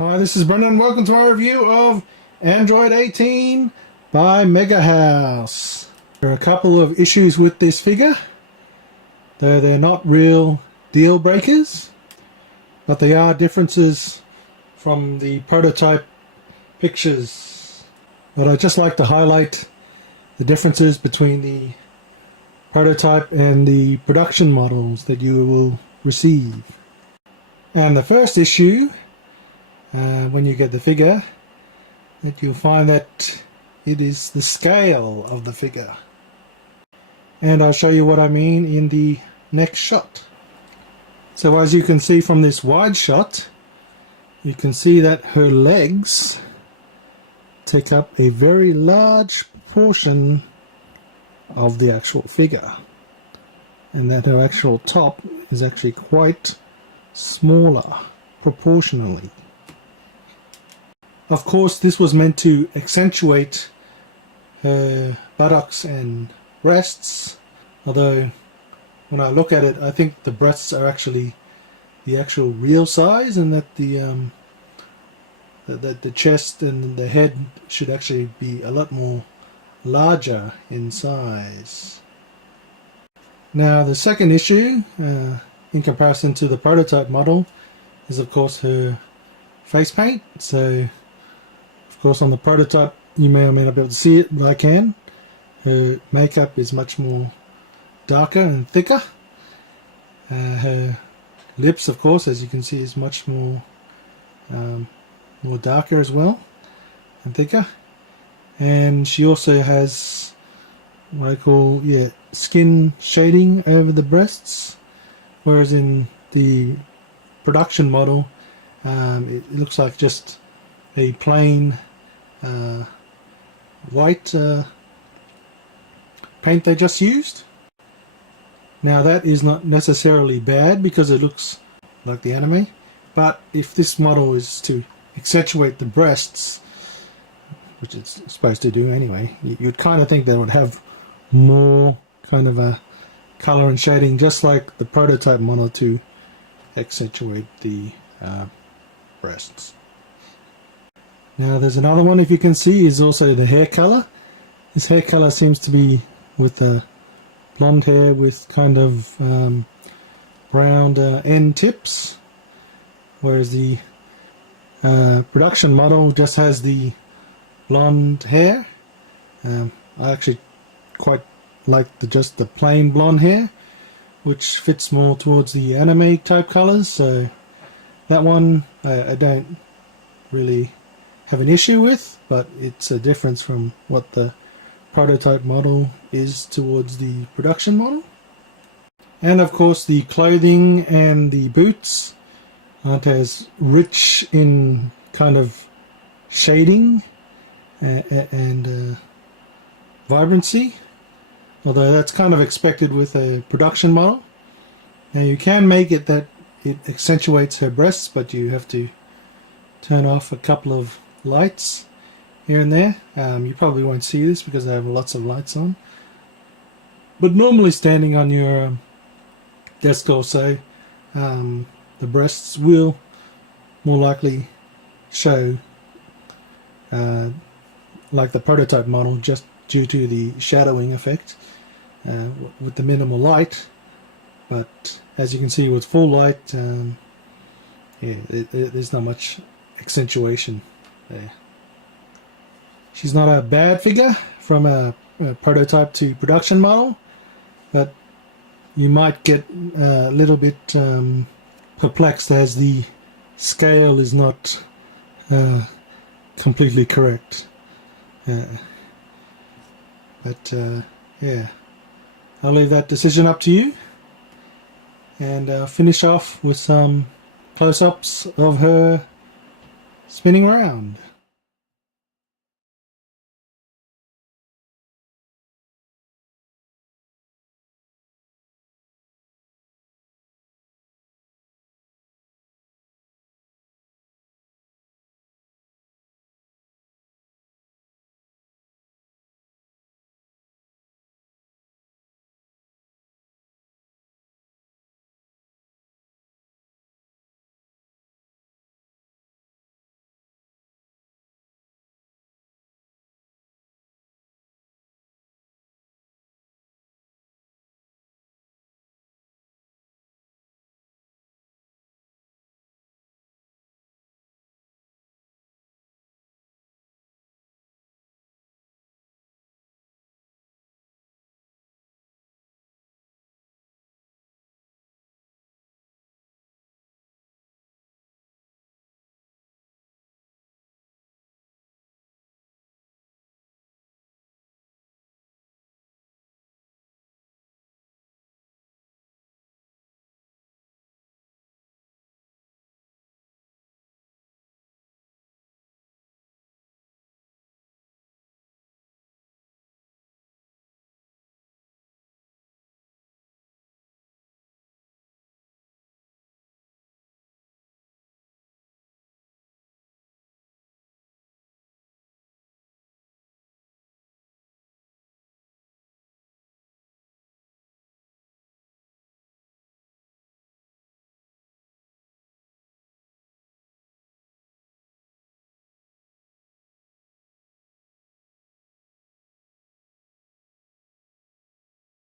Hi, this is Brendan. Welcome to my review of Android 18 by Megahouse. There are a couple of issues with this figure, though they're not real deal breakers, but they are differences from the prototype pictures. But I'd just like to highlight the differences between the prototype and the production models that you will receive. And the first issue, when you get the figure, that you'll find that it is the scale of the figure. And I'll show you what I mean in the next shot. So as you can see from this wide shot, you can see that her legs take up a very large portion of the actual figure, and that her actual top is actually quite smaller proportionally. Of course, this was meant to accentuate her buttocks and breasts, although when I look at it, I think the breasts are actually the actual real size, and that the chest and the head should actually be a lot more larger in size. Now the second issue, in comparison to the prototype model, is of course her face paint. So of course on the prototype you may or may not be able to see it, but I can. Her makeup is much more darker and thicker. Her lips, of course, as you can see, is much more darker as well and thicker. And she also has what I call skin shading over the breasts, whereas in the production model it looks like just a plain white paint they just used. Now that is not necessarily bad because it looks like the anime, but if this model is to accentuate the breasts, which it's supposed to do anyway, you'd kind of think they would have more kind of a color and shading, just like the prototype model, to accentuate the breasts. Now there's another one, if you can see, is also the hair color. This hair color seems to be with the blonde hair with kind of round end tips, whereas the production model just has the blonde hair. I actually quite like just the plain blonde hair, which fits more towards the anime type colors. So that one I don't really have an issue with, but it's a difference from what the prototype model is towards the production model. And of course the clothing and the boots aren't as rich in kind of shading and vibrancy, although that's kind of expected with a production model. Now you can make it that it accentuates her breasts, but you have to turn off a couple of lights here and there. You probably won't see this because I have lots of lights on, but normally standing on your desk or so, the breasts will more likely show like the prototype model, just due to the shadowing effect with the minimal light. But as you can see with full light, there's not much accentuation there. She's not a bad figure from a prototype to production model, but you might get a little bit perplexed as the scale is not completely correct. But yeah, I'll leave that decision up to you, and finish off with some close-ups of her spinning around.